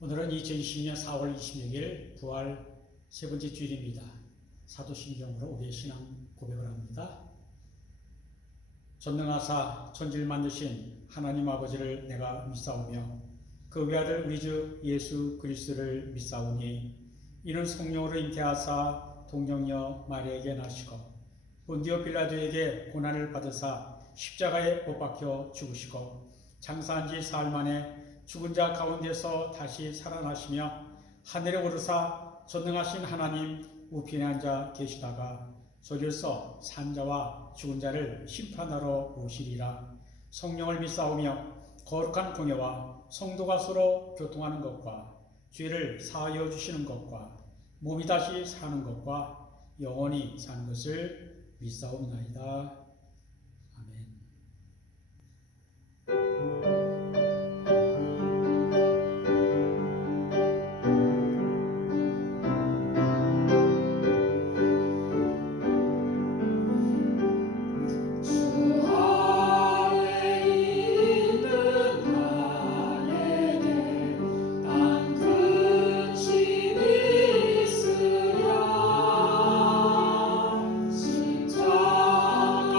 오늘은 2020년 4월 26일 부활 세 번째 주일입니다. 사도신경으로 우리의 신앙 고백을 합니다. 전능하사 천지를 만드신 하나님 아버지를 내가 믿사오며 그 외아들 우리 주 예수 그리스도를 믿사오니 이는 성령으로 잉태하사 동정녀 마리아에게 나시고 본디오 빌라도에게 고난을 받으사 십자가에 못 박혀 죽으시고 장사한 지 사흘 만에 죽은 자 가운데서 다시 살아나시며 하늘에 오르사 전능하신 하나님 우편에 앉아 계시다가 저리서 산자와 죽은 자를 심판하러 오시리라. 성령을 믿사오며 거룩한 공예와 성도가 서로 교통하는 것과 죄를 사하여 주시는 것과 몸이 다시 사는 것과 영원히 사는 것을 믿사옵나이다. 아멘. 십자가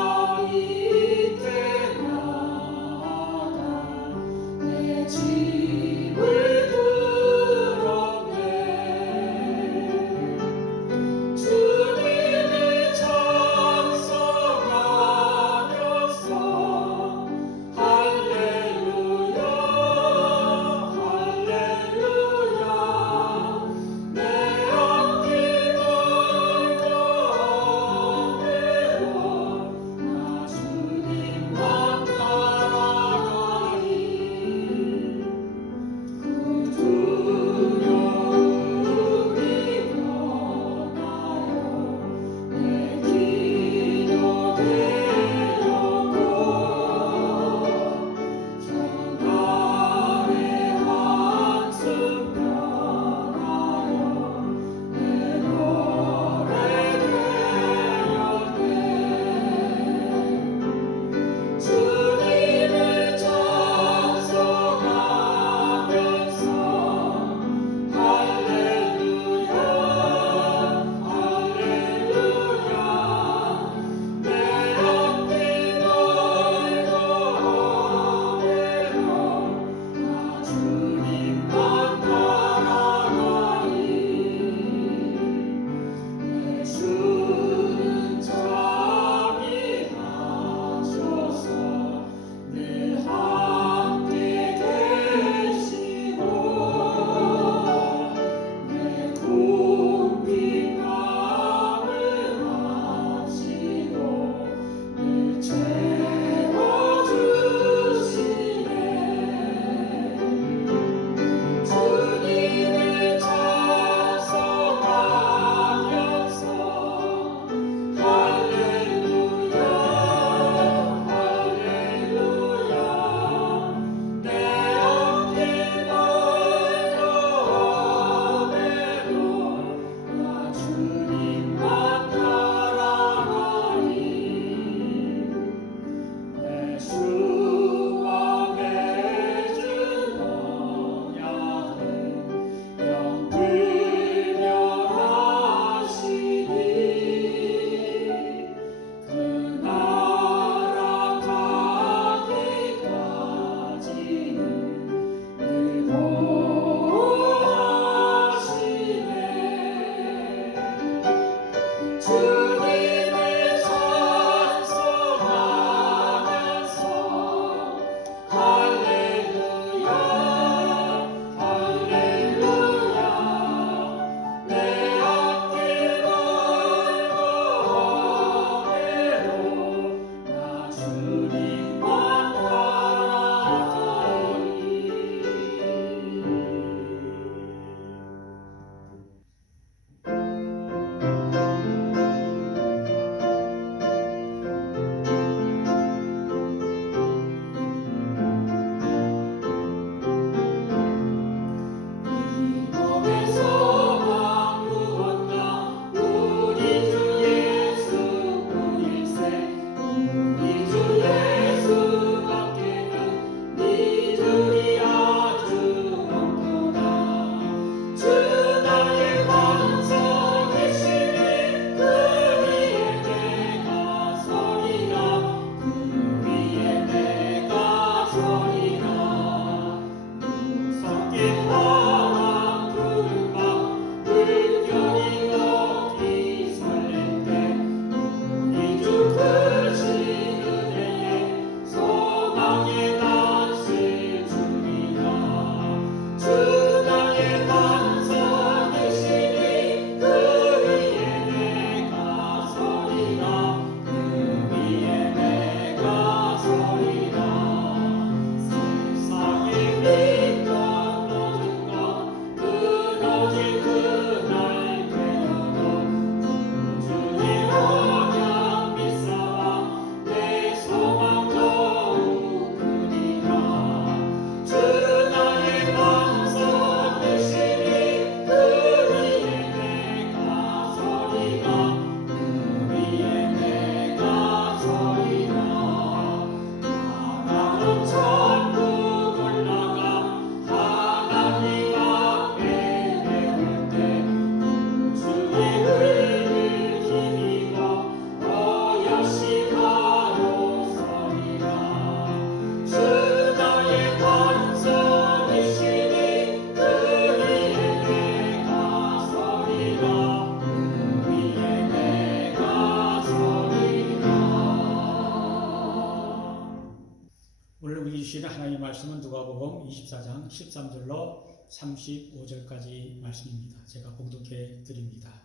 오늘 우리 주시는 하나님의 말씀은 누가복음 24장 13절로 35절까지 말씀입니다. 제가 봉독해 드립니다.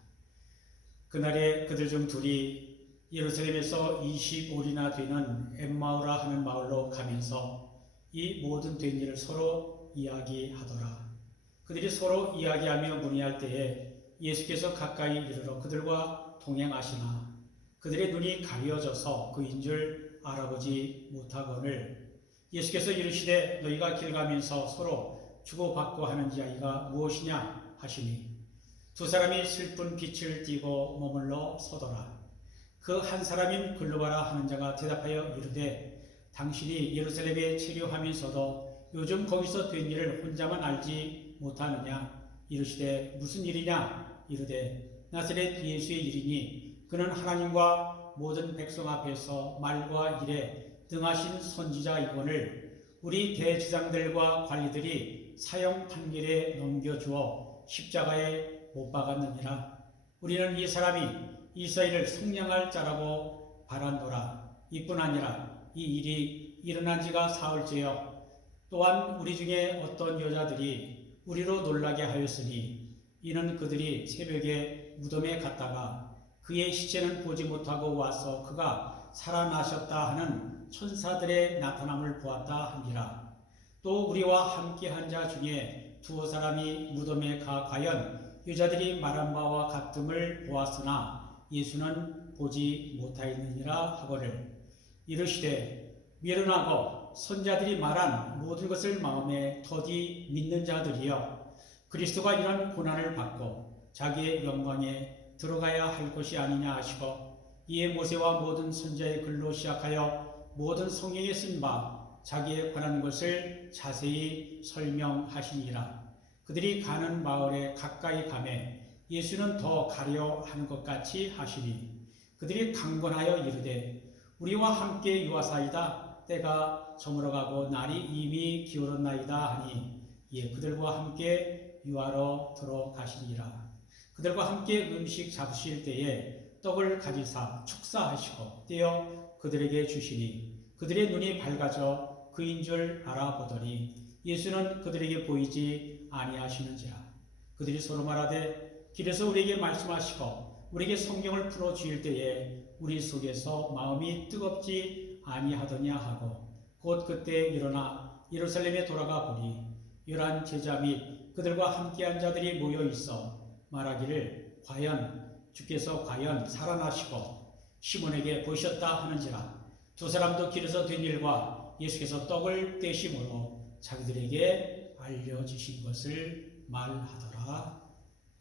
그날에 그들 중 둘이 예루살렘에서 25리나 되는 엠마우라 하는 마을로 가면서 이 모든 된 일을 서로 이야기하더라. 그들이 서로 이야기하며 문의할 때에 예수께서 가까이 이르러 그들과 동행하시나 그들의 눈이 가려져서 그인 줄 알아보지 못하거늘 예수께서 이르시되 너희가 길 가면서 서로 주고받고 하는 이야기가 무엇이냐 하시니 두 사람이 슬픈 빛을 띠고 머물러 서더라. 그 한 사람인 글로바라 하는 자가 대답하여 이르되 당신이 예루살렘에 체류하면서도 요즘 거기서 된 일을 혼자만 알지 못하느냐. 이르시되 무슨 일이냐. 이르되 나사렛 예수의 일이니 그는 하나님과 모든 백성 앞에서 말과 일에 등하신 선지자이거늘 우리 대제사장들과 관리들이 사형 판결에 넘겨주어 십자가에 못 박았느니라. 우리는 이 사람이 이스라엘을 속량할 자라고 바란노라. 이뿐 아니라 이 일이 일어난 지가 사흘째여 또한 우리 중에 어떤 여자들이 우리로 놀라게 하였으니 이는 그들이 새벽에 무덤에 갔다가 그의 시체는 보지 못하고 와서 그가 살아나셨다 하는 천사들의 나타남을 보았다 하니라. 또 우리와 함께한 자 중에 두 사람이 무덤에 가 과연 여자들이 말한 바와 같음을 보았으나 예수는 보지 못하였느니라 하거늘 이르시되 미련하고 선자들이 말한 모든 것을 마음에 더디 믿는 자들이여 그리스도가 이런 고난을 받고 자기의 영광에 들어가야 할 것이 아니냐 하시고 이에 모세와 모든 선자의 글로 시작하여 모든 성경에 쓴 바 자기에 관한 것을 자세히 설명하시니라. 그들이 가는 마을에 가까이 가매 예수는 더 가려 하는 것 같이 하시니 그들이 강권하여 이르되 우리와 함께 유하사이다. 때가 저물어가고 날이 이미 기울었나이다 하니 예 그들과 함께 유하러 들어가시니라. 그들과 함께 음식 잡으실 때에 떡을 가지사 축사하시고 떼어 그들에게 주시니 그들의 눈이 밝아져 그인 줄 알아보더니 예수는 그들에게 보이지 아니하시는지라. 그들이 서로 말하되 길에서 우리에게 말씀하시고 우리에게 성경을 풀어 주실 때에 우리 속에서 마음이 뜨겁지 아니하더냐 하고 곧 그때 일어나 예루살렘에 돌아가 보니 11 제자 및 그들과 함께한 자들이 모여 있어 말하기를 주께서 과연 살아나시고 시몬에게 보이셨다 하는지라. 두 사람도 길에서 된 일과 예수께서 떡을 떼심으로 자기들에게 알려주신 것을 말하더라.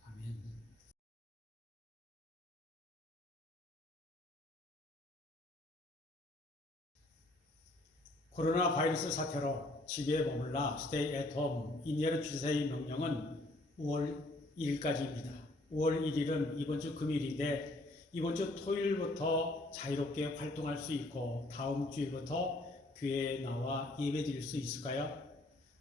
아멘. 코로나 바이러스 사태로 집에 머물라 스테이 앳 홈 인디애나 주지사의 명령은 5월 1일까지입니다. 5월 1일은 이번 주 금요일인데 이번 주 토요일부터 자유롭게 활동할 수 있고 다음 주일부터 교회에 나와 예배 드릴 수 있을까요?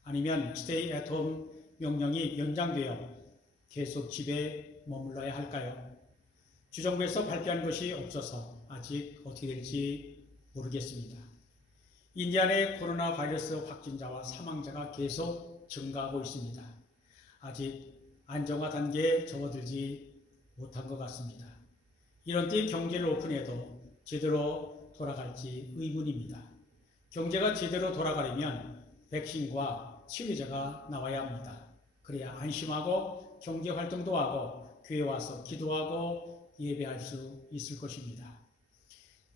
아니면 스테이 앳 홈 명령이 연장되어 계속 집에 머물러야 할까요? 주정부에서 발표한 것이 없어서 아직 어떻게 될지 모르겠습니다. 인디아나의 코로나 바이러스 확진자와 사망자가 계속 증가하고 있습니다. 아직 안정화 단계에 접어들지 못한 것 같습니다. 이런 때 경제를 오픈해도 제대로 돌아갈지 의문입니다. 경제가 제대로 돌아가려면 백신과 치료제가 나와야 합니다. 그래야 안심하고 경제활동도 하고 교회 와서 기도하고 예배할 수 있을 것입니다.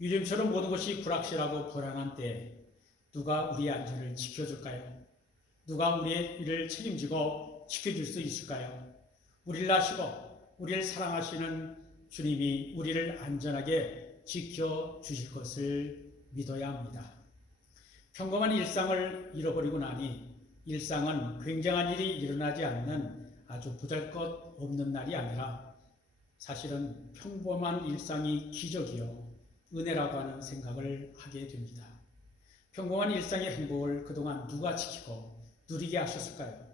요즘처럼 모든 것이 불확실하고 불안한 때 누가 우리의 안전을 지켜줄까요? 누가 우리의 일을 책임지고 지켜줄 수 있을까요? 우리를 아시고 우리를 사랑하시는 주님이 우리를 안전하게 지켜주실 것을 믿어야 합니다. 평범한 일상을 잃어버리고 나니 일상은 굉장한 일이 일어나지 않는 아주 보잘것없는 날이 아니라 사실은 평범한 일상이 기적이요 은혜라고 하는 생각을 하게 됩니다. 평범한 일상의 행복을 그동안 누가 지키고 누리게 하셨을까요?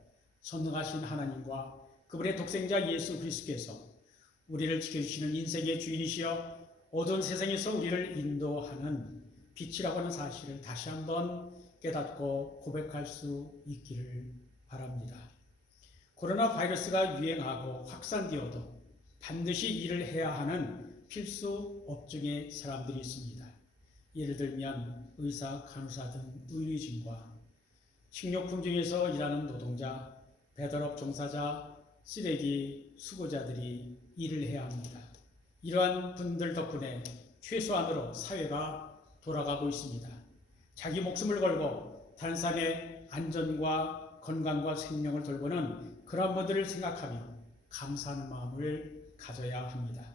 전능하신 하나님과 그분의 독생자 예수 그리스도께서 우리를 지켜주시는 인생의 주인이시여 어두운 세상에서 우리를 인도하는 빛이라고 하는 사실을 다시 한번 깨닫고 고백할 수 있기를 바랍니다. 코로나 바이러스가 유행하고 확산되어도 반드시 일을 해야 하는 필수 업종의 사람들이 있습니다. 예를 들면 의사, 간호사 등 의료진과 식료품 중에서 일하는 노동자, 배달업 종사자, 쓰레기 수거자들이 일을 해야 합니다. 이러한 분들 덕분에 최소한으로 사회가 돌아가고 있습니다. 자기 목숨을 걸고 다른 사람의 안전과 건강과 생명을 돌보는 그런 분들을 생각하며 감사하는 마음을 가져야 합니다.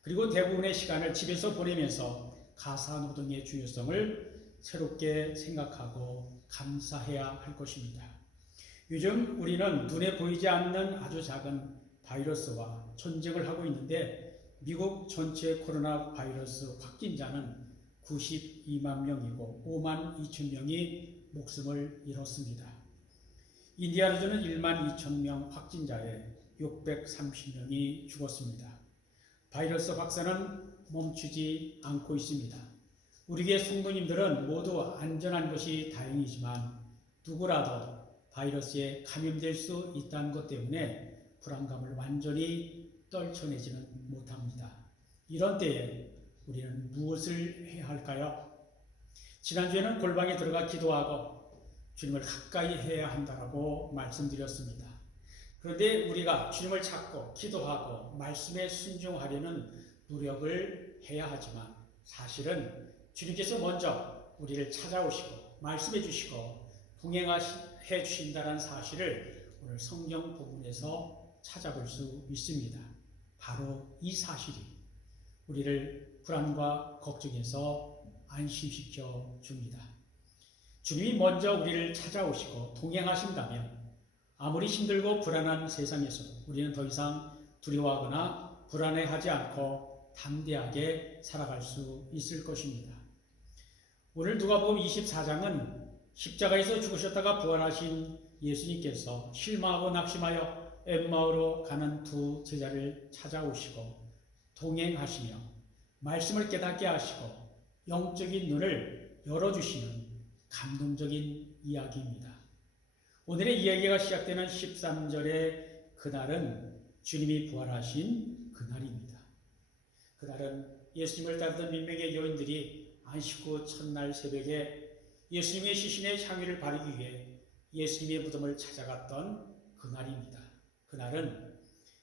그리고 대부분의 시간을 집에서 보내면서 가사노동의 중요성을 새롭게 생각하고 감사해야 할 것입니다. 요즘 우리는 눈에 보이지 않는 아주 작은 바이러스와 전쟁을 하고 있는데 미국 전체 코로나 바이러스 확진자는 92만 명이고 5만 2천 명이 목숨을 잃었습니다. 인디아주는 1만 2천 명 확진자에 630명이 죽었습니다. 바이러스 확산은 멈추지 않고 있습니다. 우리의 성도님들은 모두 안전한 것이 다행이지만 누구라도 바이러스에 감염될 수 있다는 것 때문에 불안감을 완전히 떨쳐내지는 못합니다. 이런 때에 우리는 무엇을 해야 할까요? 지난주에는 골방에 들어가 기도하고 주님을 가까이 해야 한다고 말씀드렸습니다. 그런데 우리가 주님을 찾고 기도하고 말씀에 순종하려는 노력을 해야 하지만 사실은 주님께서 먼저 우리를 찾아오시고 말씀해 주시고 동행해 주신다는 사실을 오늘 성경 부분에서 찾아볼 수 있습니다. 바로 이 사실이 우리를 불안과 걱정에서 안심시켜 줍니다. 주님이 먼저 우리를 찾아오시고 동행하신다면 아무리 힘들고 불안한 세상에서 우리는 더 이상 두려워하거나 불안해하지 않고 담대하게 살아갈 수 있을 것입니다. 오늘 누가복음 24장은 십자가에서 죽으셨다가 부활하신 예수님께서 실망하고 낙심하여 엠마오로 가는 두 제자를 찾아오시고 동행하시며 말씀을 깨닫게 하시고 영적인 눈을 열어주시는 감동적인 이야기입니다. 오늘의 이야기가 시작되는 13절의 그날은 주님이 부활하신 그날입니다. 그날은 예수님을 따르던 민명의 여인들이 안식 후 첫날 새벽에 예수님의 시신에 향유를 바르기 위해 예수님의 무덤을 찾아갔던 그날입니다. 그날은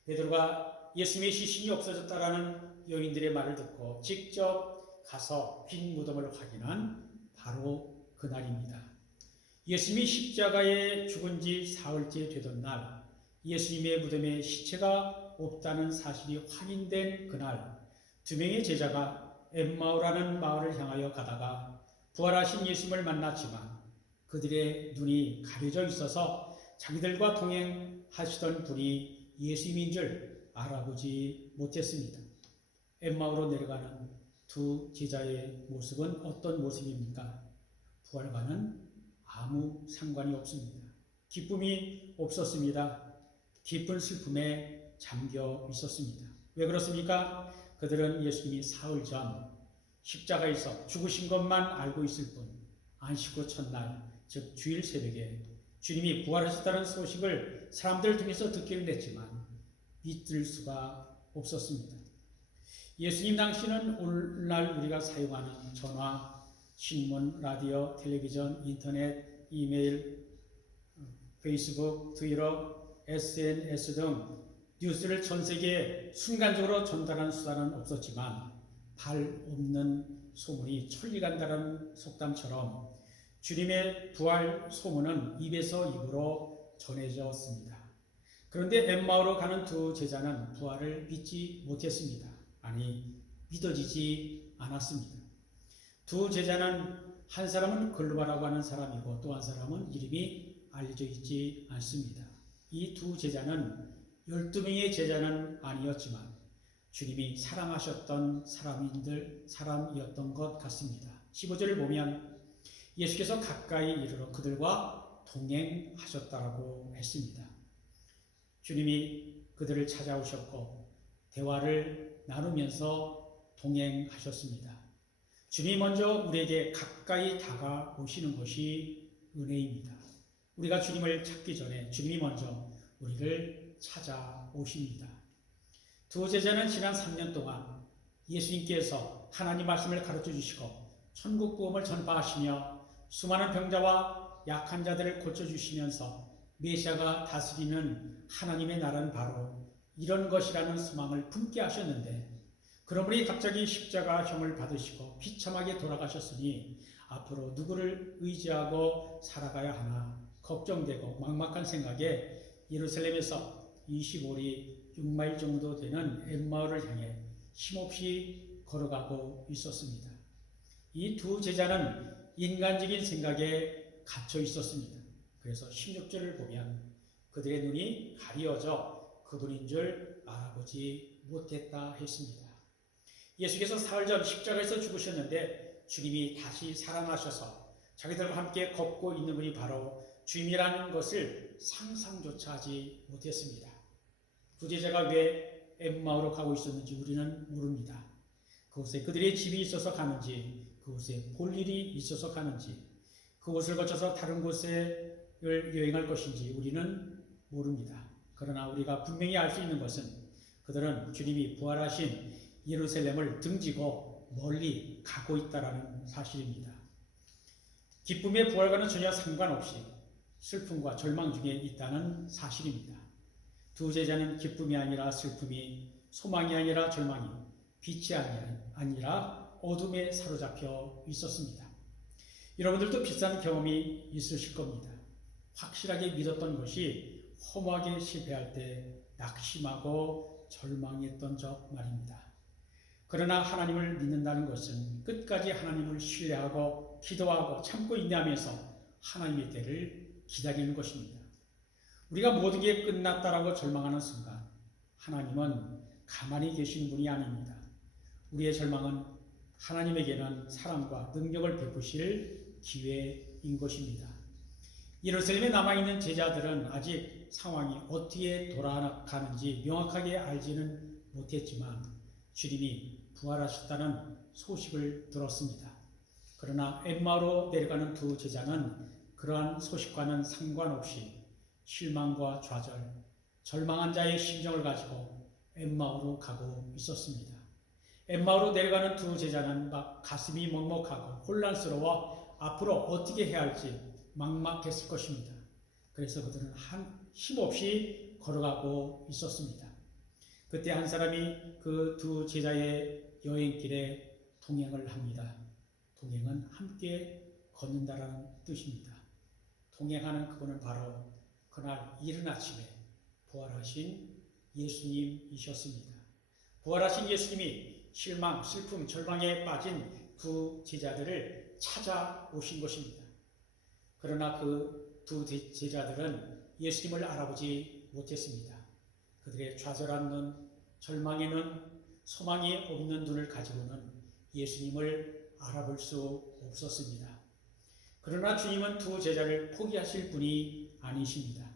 베드로가 예수님의 시신이 없어졌다라는 여인들의 말을 듣고 직접 가서 빈 무덤을 확인한 바로 그날입니다. 예수님이 십자가에 죽은 지 사흘째 되던 날, 예수님의 무덤에 시체가 없다는 사실이 확인된 그날, 두 명의 제자가 엠마오라는 마을을 향하여 가다가 부활하신 예수님을 만났지만 그들의 눈이 가려져 있어서 자기들과 동행하시던 분이 예수님인 줄 알아보지 못했습니다. 엠마오로 내려가는 두 제자의 모습은 어떤 모습입니까? 부활과는 아무 상관이 없습니다. 기쁨이 없었습니다. 깊은 슬픔에 잠겨 있었습니다. 왜 그렇습니까? 그들은 예수님이 사흘 전 십자가에서 죽으신 것만 알고 있을 뿐 안식 후 첫날, 즉 주일 새벽에 주님이 부활하셨다는 소식을 사람들 중에서 듣기는 했지만 믿을 수가 없었습니다. 예수님 당시는 오늘날 우리가 사용하는 전화, 신문, 라디오, 텔레비전, 인터넷, 이메일, 페이스북, 트위터, SNS 등 뉴스를 전 세계에 순간적으로 전달하는 수단은 없었지만 발 없는 소문이 천리 간다는 속담처럼 주님의 부활 소문은 입에서 입으로 전해졌습니다. 그런데 엠마오로 가는 두 제자는 부활을 믿지 못했습니다. 아니, 믿어지지 않았습니다. 두 제자는 한 사람은 글로바라고 하는 사람이고 또 한 사람은 이름이 알려져 있지 않습니다. 이 두 제자는 12명의 제자는 아니었지만 주님이 사랑하셨던 사람이었던 것 같습니다. 15절을 보면 예수께서 가까이 이르러 그들과 동행하셨다라고 했습니다. 주님이 그들을 찾아오셨고 대화를 나누면서 동행하셨습니다. 주님이 먼저 우리에게 가까이 다가오시는 것이 은혜입니다. 우리가 주님을 찾기 전에 주님이 먼저 우리를 찾아오십니다. 두 제자는 지난 3년 동안 예수님께서 하나님 말씀을 가르쳐 주시고 천국 복음을 전파하시며 수많은 병자와 약한 자들을 고쳐주시면서 메시아가 다스리는 하나님의 나라는 바로 이런 것이라는 소망을 품게 하셨는데, 그러므로 갑자기 십자가형을 받으시고 비참하게 돌아가셨으니 앞으로 누구를 의지하고 살아가야 하나 걱정되고 막막한 생각에 예루살렘에서 25리 6마일 정도 되는 엠마오를 향해 힘없이 걸어가고 있었습니다. 이 두 제자는 인간적인 생각에 갇혀 있었습니다. 그래서 16절을 보면 그들의 눈이 가리어져 그분인 줄 알아보지 못했다 했습니다. 예수께서 사흘 전 십자가에서 죽으셨는데 주님이 다시 살아나셔서 자기들과 함께 걷고 있는 분이 바로 주님이라는 것을 상상조차 하지 못했습니다. 두 제자가 왜 엠마오로 가고 있었는지 우리는 모릅니다. 그곳에 그들의 집이 있어서 가는지, 그곳에 볼 일이 있어서 가는지, 그곳을 거쳐서 다른 곳을 여행할 것인지 우리는 모릅니다. 그러나 우리가 분명히 알 수 있는 것은 그들은 주님이 부활하신 예루살렘을 등지고 멀리 가고 있다는 사실입니다. 기쁨의 부활과는 전혀 상관없이 슬픔과 절망 중에 있다는 사실입니다. 두 제자는 기쁨이 아니라 슬픔이, 소망이 아니라 절망이, 빛이 아니라 어둠에 사로잡혀 있었습니다. 여러분들도 비슷한 경험이 있으실 겁니다. 확실하게 믿었던 것이 허무하게 실패할 때 낙심하고 절망했던 적 말입니다. 그러나 하나님을 믿는다는 것은 끝까지 하나님을 신뢰하고 기도하고 참고 인내하면서 하나님의 때를 기다리는 것입니다. 우리가 모든 게 끝났다라고 절망하는 순간 하나님은 가만히 계신 분이 아닙니다. 우리의 절망은 하나님에게는 사랑과 능력을 베푸실 기회인 것입니다. 예루살렘에 남아있는 제자들은 아직 상황이 어떻게 돌아가는지 명확하게 알지는 못했지만 주님이 부활하셨다는 소식을 들었습니다. 그러나 엠마오로 내려가는 두 제자는 그러한 소식과는 상관없이 실망과 좌절, 절망한 자의 심정을 가지고 엠마오로 가고 있었습니다. 엠마오로 내려가는 두 제자는 막 가슴이 먹먹하고 혼란스러워 앞으로 어떻게 해야 할지 막막했을 것입니다. 그래서 그들은 힘없이 걸어가고 있었습니다. 그때 한 사람이 그 두 제자의 여행길에 동행을 합니다. 동행은 함께 걷는다라는 뜻입니다. 동행하는 그분은 바로 그날 이른 아침에 부활하신 예수님이셨습니다. 부활하신 예수님이 실망, 슬픔, 절망에 빠진 두 제자들을 찾아오신 것입니다. 그러나 그 두 제자들은 예수님을 알아보지 못했습니다. 그들의 좌절한 눈, 절망의 눈, 소망이 없는 눈을 가지고는 예수님을 알아볼 수 없었습니다. 그러나 주님은 두 제자를 포기하실 분이 아니십니다.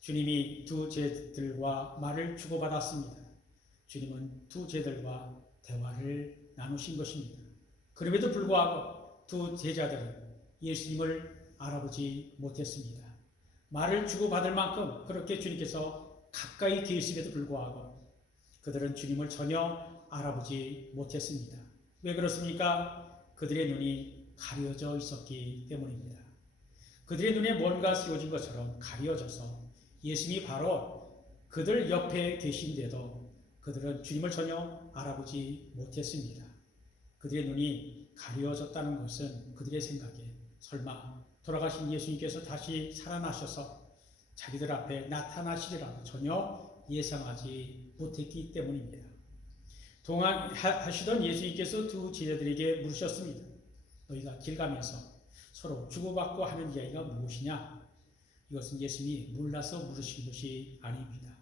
주님이 두 제자들과 말을 주고받았습니다. 주님은 두 제자들과 대화를 나누신 것입니다. 그럼에도 불구하고 두 제자들은 예수님을 알아보지 못했습니다. 말을 주고받을 만큼 그렇게 주님께서 가까이 계심에도 불구하고 그들은 주님을 전혀 알아보지 못했습니다. 왜 그렇습니까? 그들의 눈이 가려져 있었기 때문입니다. 그들의 눈에 뭔가 씌워진 것처럼 가려져서 예수님이 바로 그들 옆에 계신데도 그들은 주님을 전혀 알아보지 못했습니다. 그들의 눈이 가려졌다는 것은 그들의 생각에 설마 돌아가신 예수님께서 다시 살아나셔서 자기들 앞에 나타나시리라고 전혀 예상하지 못했기 때문입니다. 동행하시던 예수님께서 두 제자들에게 물으셨습니다. 너희가 길 가면서 서로 주고받고 하는 이야기가 무엇이냐? 이것은 예수님이 몰라서 물으신 것이 아닙니다.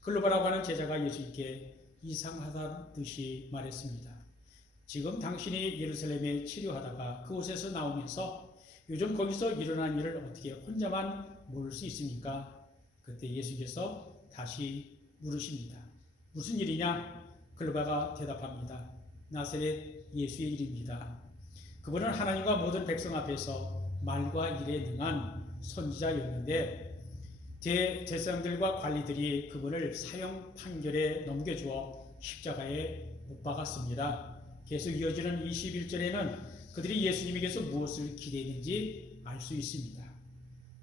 글로바라고 하는 제자가 예수님께 이상하다는 듯이 말했습니다. 지금 당신이 예루살렘에 치료하다가 그곳에서 나오면서 요즘 거기서 일어난 일을 어떻게 혼자만 모를 수 있습니까? 그때 예수께서 다시 물으십니다. 무슨 일이냐? 글로바가 대답합니다. 나사렛 예수의 일입니다. 그분은 하나님과 모든 백성 앞에서 말과 일에 능한 선지자였는데 대제사장들과 관리들이 그분을 사형 판결에 넘겨주어 십자가에 못 박았습니다. 계속 이어지는 21절에는 그들이 예수님에게서 무엇을 기대했는지 알 수 있습니다.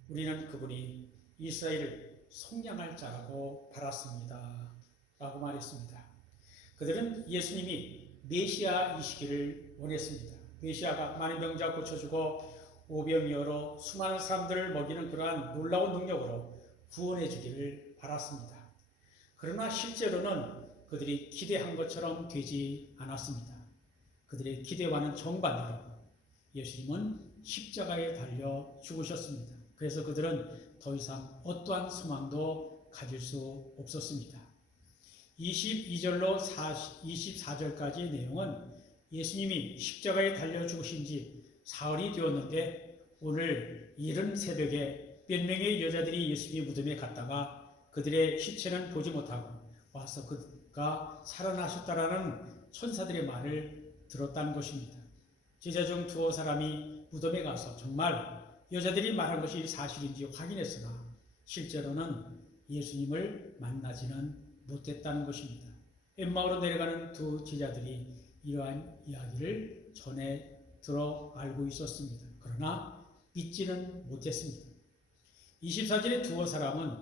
우리는 그분이 이스라엘을 속량할 자라고 바랐습니다. 라고 말했습니다. 그들은 예수님이 메시아이시기를 원했습니다. 메시아가 많은 병자 고쳐주고 오병이어로 수많은 사람들을 먹이는 그러한 놀라운 능력으로 구원해 주기를 바랐습니다. 그러나 실제로는 그들이 기대한 것처럼 되지 않았습니다. 그들의 기대와는 정반대로 예수님은 십자가에 달려 죽으셨습니다. 그래서 그들은 더 이상 어떠한 소망도 가질 수 없었습니다. 22절로 24절까지의 내용은 예수님이 십자가에 달려 죽으신 지 사흘이 되었는데 오늘 이른 새벽에 몇 명의 여자들이 예수님의 무덤에 갔다가 그들의 시체는 보지 못하고 와서 그가 살아나셨다라는 천사들의 말을 들었다는 것입니다. 제자 중 두어 사람이 무덤에 가서 정말 여자들이 말한 것이 사실인지 확인했으나 실제로는 예수님을 만나지는 못했다는 것입니다. 엠마오로 내려가는 두 제자들이 이러한 이야기를 전해 들어 알고 있었습니다. 그러나 믿지는 못했습니다. 24절의 두어 사람은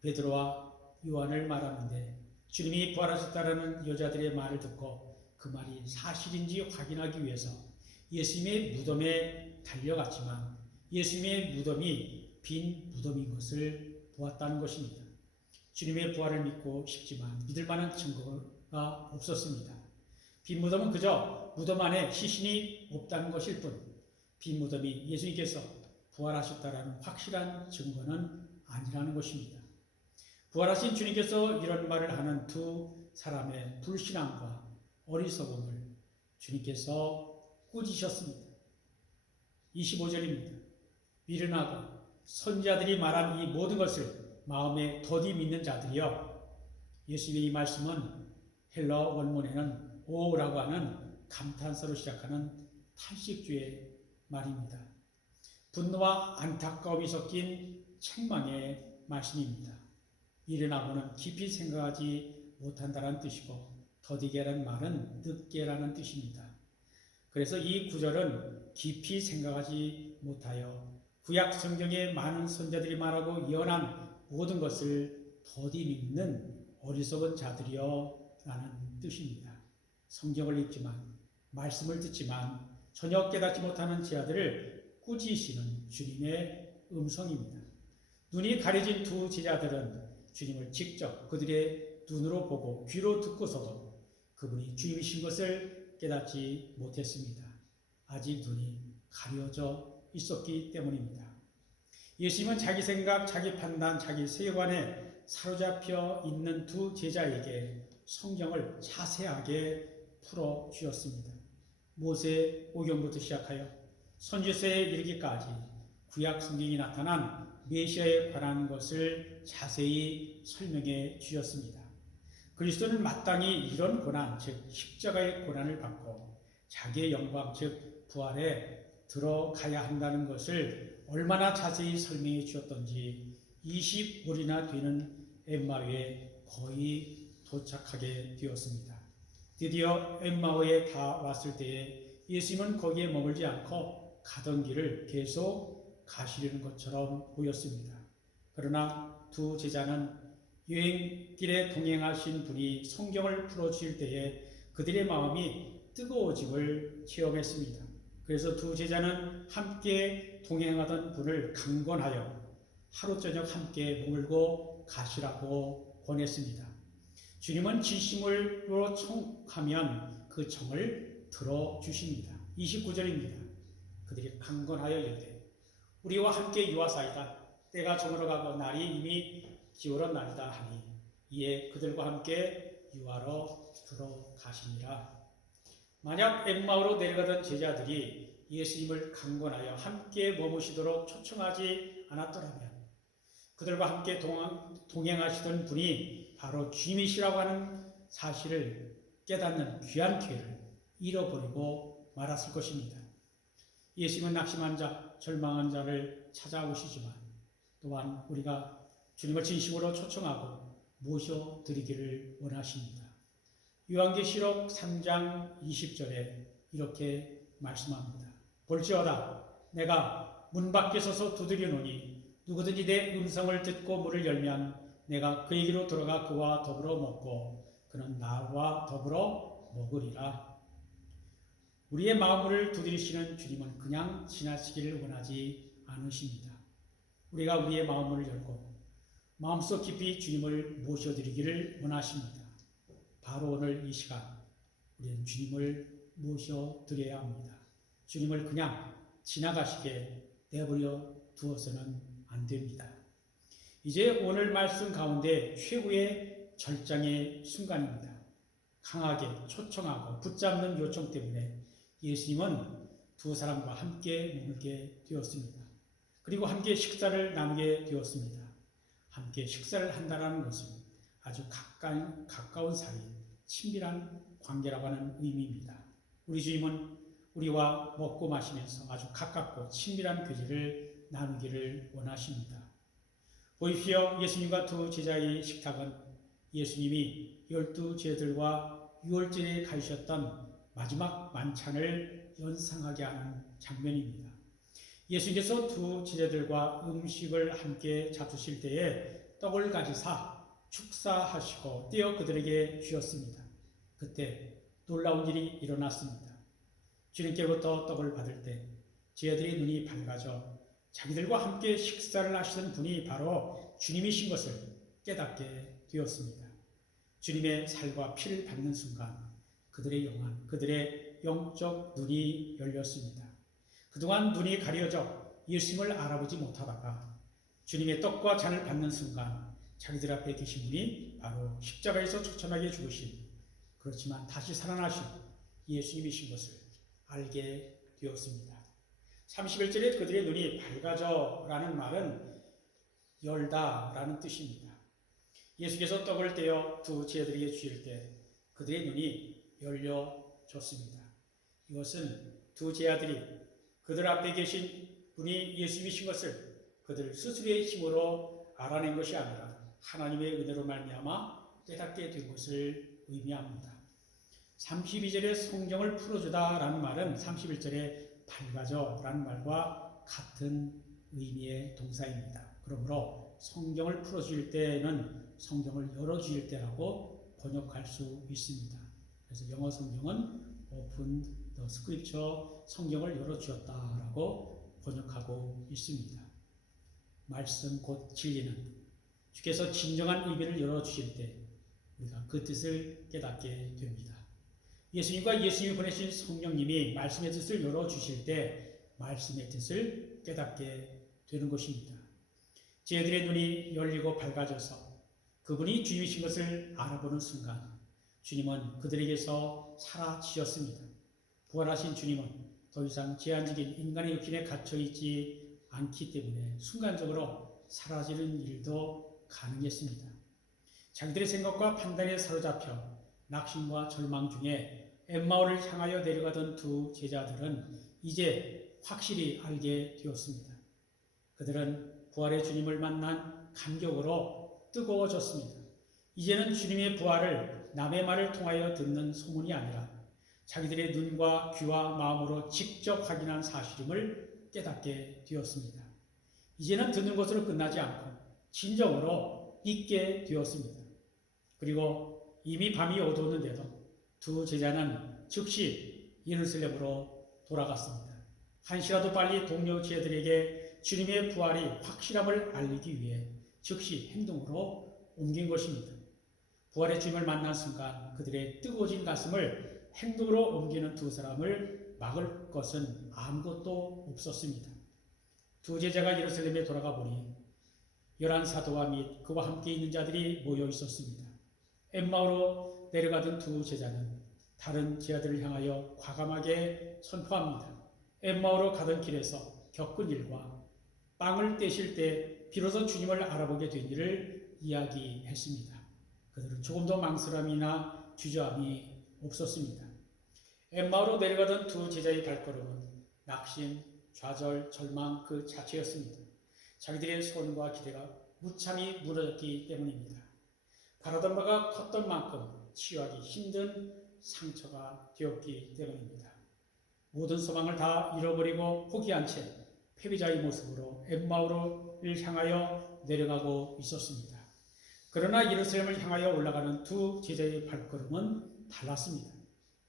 베드로와 요한을 말하는데 주님이 부활하셨다라는 여자들의 말을 듣고 그 말이 사실인지 확인하기 위해서 예수님의 무덤에 달려갔지만 예수님의 무덤이 빈 무덤인 것을 보았다는 것입니다. 주님의 부활을 믿고 싶지만 믿을 만한 증거가 없었습니다. 빈 무덤은 그저 무덤 안에 시신이 없다는 것일 뿐 빈 무덤이 예수님께서 부활하셨다라는 확실한 증거는 아니라는 것입니다. 부활하신 주님께서 이런 말을 하는 두 사람의 불신앙과 어리석음을 주님께서 꾸짖으셨습니다. 25절입니다. 미련하고 선지자들이 말한 이 모든 것을 마음에 더디 믿는 자들이여. 예수님의 이 말씀은 헬러 원문에는 오라고 하는 감탄사로 시작하는 탄식주의 말입니다. 분노와 안타까움이 섞인 책망의 말씀입니다. 미련하고는 깊이 생각하지 못한다는 뜻이고 더디게라는 말은 늦게라는 뜻입니다. 그래서 이 구절은 깊이 생각하지 못하여 구약 성경의 많은 선자들이 말하고 예언한 모든 것을 더디 믿는 어리석은 자들이여 라는 뜻입니다. 성경을 읽지만 말씀을 듣지만 전혀 깨닫지 못하는 제자들을 꾸짖으시는 주님의 음성입니다. 눈이 가려진 두 제자들은 주님을 직접 그들의 눈으로 보고 귀로 듣고서도 그분이 주님이신 것을 깨닫지 못했습니다. 아직 눈이 가려져 있었기 때문입니다. 예수님은 자기 생각, 자기 판단, 자기 세계관에 사로잡혀 있는 두 제자에게 성경을 자세하게 풀어주었습니다. 모세 오경부터 시작하여 선지서에 이르기까지 구약 성경이 나타난 메시아에 관한 것을 자세히 설명해 주셨습니다. 그리스도는 마땅히 이런 고난, 즉 십자가의 고난을 받고 자기의 영광, 즉 부활에 들어가야 한다는 것을 얼마나 자세히 설명해 주었던지 20일이나 되는 엠마오에 거의 도착하게 되었습니다. 드디어 엠마오에 다 왔을 때에 예수님은 거기에 머물지 않고 가던 길을 계속 가시려는 것처럼 보였습니다. 그러나 두 제자는 여행길에 동행하신 분이 성경을 풀어주실 때에 그들의 마음이 뜨거워짐을 체험했습니다. 그래서 두 제자는 함께 동행하던 분을 강권하여 하루 저녁 함께 머물고 가시라고 권했습니다. 주님은 진심으로 청하면 그 청을 들어주십니다. 29절입니다. 그들이 강권하여 이르되 우리와 함께 유하사이다. 때가 저물어 가고 날이 이미 기울어 날이다 하니 이에 그들과 함께 유하러 들어가시니라. 만약 엠마오로 내려가던 제자들이 예수님을 강권하여 함께 머무시도록 초청하지 않았더라면 그들과 함께 동행하시던 분이 바로 주님이시라고 하는 사실을 깨닫는 귀한 기회를 잃어버리고 말았을 것입니다. 예수님은 낙심한 자, 절망한 자를 찾아오시지만 또한 우리가 주님을 진심으로 초청하고 모셔드리기를 원하십니다. 요한계시록 3장 20절에 이렇게 말씀합니다. 볼지어다 내가 문 밖에 서서 두드리노니 누구든지 내 음성을 듣고 문을 열면 내가 그에게로 들어가 그와 더불어 먹고 그는 나와 더불어 먹으리라. 우리의 마음을 두드리시는 주님은 그냥 지나치기를 원하지 않으십니다. 우리가 우리의 마음을 열고 마음속 깊이 주님을 모셔드리기를 원하십니다. 바로 오늘 이 시간 우리는 주님을 모셔드려야 합니다. 주님을 그냥 지나가시게 내버려 두어서는 안 됩니다. 이제 오늘 말씀 가운데 최후의 절장의 순간입니다. 강하게 초청하고 붙잡는 요청 때문에 예수님은 두 사람과 함께 머물게 되었습니다. 그리고 함께 식사를 나누게 되었습니다. 함께 식사를 한다는 것은 아주 가까운 사이, 친밀한 관계라고 하는 의미입니다. 우리 주님은 우리와 먹고 마시면서 아주 가깝고 친밀한 교제를 나누기를 원하십니다. 보십시오. 예수님과 두 제자의 식탁은 예수님이 12제자들과 유월절에 가르쳤던 마지막 만찬을 연상하게 하는 장면입니다. 예수님께서 두 제자들과 음식을 함께 잡수실 때에 떡을 가지사 축사하시고 떼어 그들에게 주었습니다. 그때 놀라운 일이 일어났습니다. 주님께로부터 떡을 받을 때 제자들의 눈이 밝아져 자기들과 함께 식사를 하시던 분이 바로 주님이신 것을 깨닫게 되었습니다. 주님의 살과 피를 받는 순간 그들의 영적 눈이 열렸습니다. 그동안 눈이 가려져 예수님을 알아보지 못하다가 주님의 떡과 잔을 받는 순간 자기들 앞에 계신 분이 바로 십자가에서 처참하게 죽으신, 그렇지만 다시 살아나신 예수님이신 것을 알게 되었습니다. 31절에 그들의 눈이 밝아져라는 말은 열다라는 뜻입니다. 예수께서 떡을 떼어 두 제자들에게 주실 때 그들의 눈이 열려졌습니다. 이것은 두 제자들이 그들 앞에 계신 분이 예수님이신 것을 그들 스스로의 힘으로 알아낸 것이 아니라 하나님의 은혜로 말미암아 깨닫게 된 것을 의미합니다. 32절에 성경을 풀어주다라는 말은 31절에 밝아져라는 말과 같은 의미의 동사입니다. 그러므로 성경을 풀어줄 때는 성경을 열어주실 때라고 번역할 수 있습니다. 그래서 영어 성경은 Open the Scripture, 성경을 열어주었다라고 번역하고 있습니다. 말씀 곧 진리는 주께서 진정한 의미를 열어주실 때 우리가 그 뜻을 깨닫게 됩니다. 예수님과 예수님이 보내신 성령님이 말씀의 뜻을 열어주실 때 말씀의 뜻을 깨닫게 되는 것입니다. 제자들의 눈이 열리고 밝아져서 그분이 주님이신 것을 알아보는 순간 주님은 그들에게서 사라지셨습니다. 부활하신 주님은 더 이상 제한적인 인간의 육신에 갇혀있지 않기 때문에 순간적으로 사라지는 일도 가능했습니다. 자기들의 생각과 판단에 사로잡혀 낙심과 절망 중에 엠마오를 향하여 내려가던 두 제자들은 이제 확실히 알게 되었습니다. 그들은 부활의 주님을 만난 감격으로 뜨거워졌습니다. 이제는 주님의 부활을 남의 말을 통하여 듣는 소문이 아니라 자기들의 눈과 귀와 마음으로 직접 확인한 사실임을 깨닫게 되었습니다. 이제는 듣는 것으로 끝나지 않고 진정으로 믿게 되었습니다. 그리고 이미 밤이 어두웠는데도 두 제자는 즉시 예루살렘으로 돌아갔습니다. 한시라도 빨리 동료 제자들에게 주님의 부활이 확실함을 알리기 위해 즉시 행동으로 옮긴 것입니다. 부활의 주님을 만난 순간 그들의 뜨거워진 가슴을 행동으로 옮기는 두 사람을 막을 것은 아무것도 없었습니다. 두 제자가 예루살렘에 돌아가 보니 11사도와 및 그와 함께 있는 자들이 모여 있었습니다. 엠마오로 내려가던 두 제자는 다른 제자들을 향하여 과감하게 선포합니다. 엠마오로 가던 길에서 겪은 일과 빵을 떼실 때 비로소 주님을 알아보게 된 일을 이야기했습니다. 그들은 조금도 망설임이나 주저함이 없었습니다. 엠마오로 내려가던 두 제자의 발걸음은 낙심, 좌절, 절망 그 자체였습니다. 자기들의 소원과 기대가 무참히 무너졌기 때문입니다. 바라던 바가 컸던 만큼 치유하기 힘든 상처가 되었기 때문입니다. 모든 소망을 다 잃어버리고 포기한 채 패배자의 모습으로 엠마오를 향하여 내려가고 있었습니다. 그러나 예루살렘을 향하여 올라가는 두 제자의 발걸음은 달랐습니다.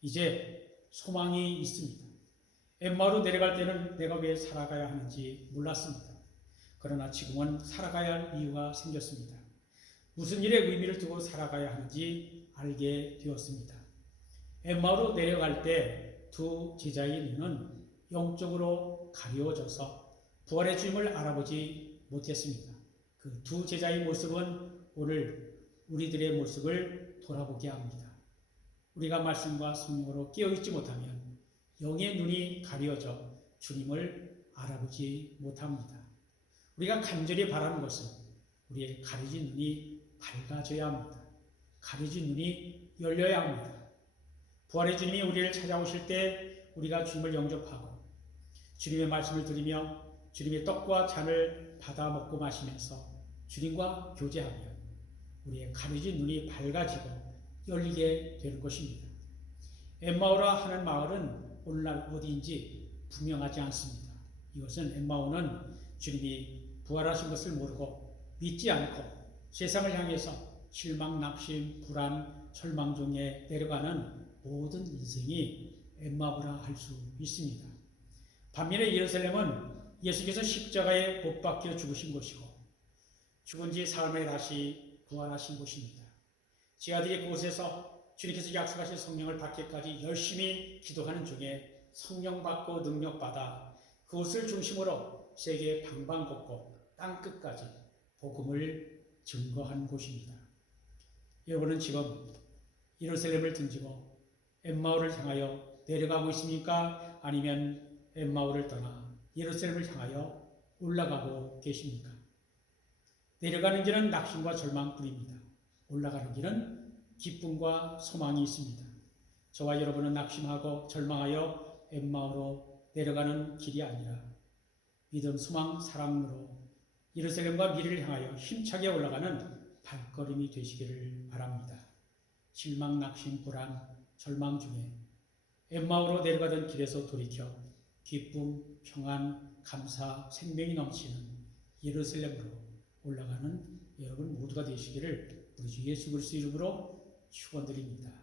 이제 소망이 있습니다. 엠마오로 내려갈 때는 내가 왜 살아가야 하는지 몰랐습니다. 그러나 지금은 살아가야 할 이유가 생겼습니다. 무슨 일에 의미를 두고 살아가야 하는지 알게 되었습니다. 엠마오로 내려갈 때 두 제자의 눈은 영적으로 가려워져서 부활의 주님을 알아보지 못했습니다. 그 두 제자의 모습은 오늘 우리들의 모습을 돌아보게 합니다. 우리가 말씀과 성령으로 깨어있지 못하면 영의 눈이 가려져 주님을 알아보지 못합니다. 우리가 간절히 바라는 것은 우리의 가려진 눈이 밝아져야 합니다. 가려진 눈이 열려야 합니다. 부활의 주님이 우리를 찾아오실 때 우리가 주님을 영접하고 주님의 말씀을 들으며 주님의 떡과 잔을 받아 먹고 마시면서 주님과 교제하면 우리의 가려진 눈이 밝아지고 열리게 되는 것입니다. 엠마오라 하는 마을은 오늘날 어디인지 분명하지 않습니다. 이것은 엠마오는 주님이 부활하신 것을 모르고 믿지 않고 세상을 향해서 실망, 낙심, 불안, 절망 중에 내려가는 모든 인생이 엠마오라 할 수 있습니다. 반면에 예루살렘은 예수께서 십자가에 못 박혀 죽으신 곳이고 죽은 지 사흘 다시 부활하신 곳입니다. 제 아들이 그곳에서 주님께서 약속하신 성령을 받기까지 열심히 기도하는 중에 성령 받고 능력 받아 그곳을 중심으로 세계 방방곡곡 땅끝까지 복음을 증거한 곳입니다. 여러분은 지금 예루살렘을 등지고 엠마오를 향하여 내려가고 있습니까? 아니면 엠마오를 떠나 예루살렘을 향하여 올라가고 계십니까? 내려가는 길은 낙심과 절망뿐입니다. 올라가는 길은 기쁨과 소망이 있습니다. 저와 여러분은 낙심하고 절망하여 엠마오로 내려가는 길이 아니라 믿음, 소망, 사랑으로 예루살렘과 미래를 향하여 힘차게 올라가는 발걸음이 되시기를 바랍니다. 실망, 낙심, 불안, 절망 중에 엠마오로 내려가던 길에서 돌이켜 기쁨, 평안, 감사, 생명이 넘치는 예루살렘으로 올라가는 여러분 모두가 되시기를 우리 주 예수 그리스도 이름으로 축원드립니다.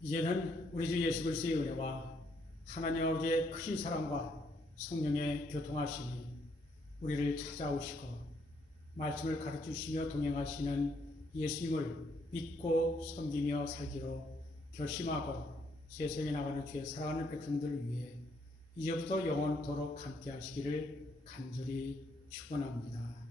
이제는 우리 주 예수 그리스도의 은혜와 하나님 아버지의 크신 사랑과 성령의 교통하심이 우리를 찾아오시고 말씀을 가르치시며 동행하시는 예수님을 믿고 섬기며 살기로 결심하고 세상에 나가는 주의 사랑하는 백성들을 위해 이제부터 영원토록 함께 하시기를 간절히 축원합니다.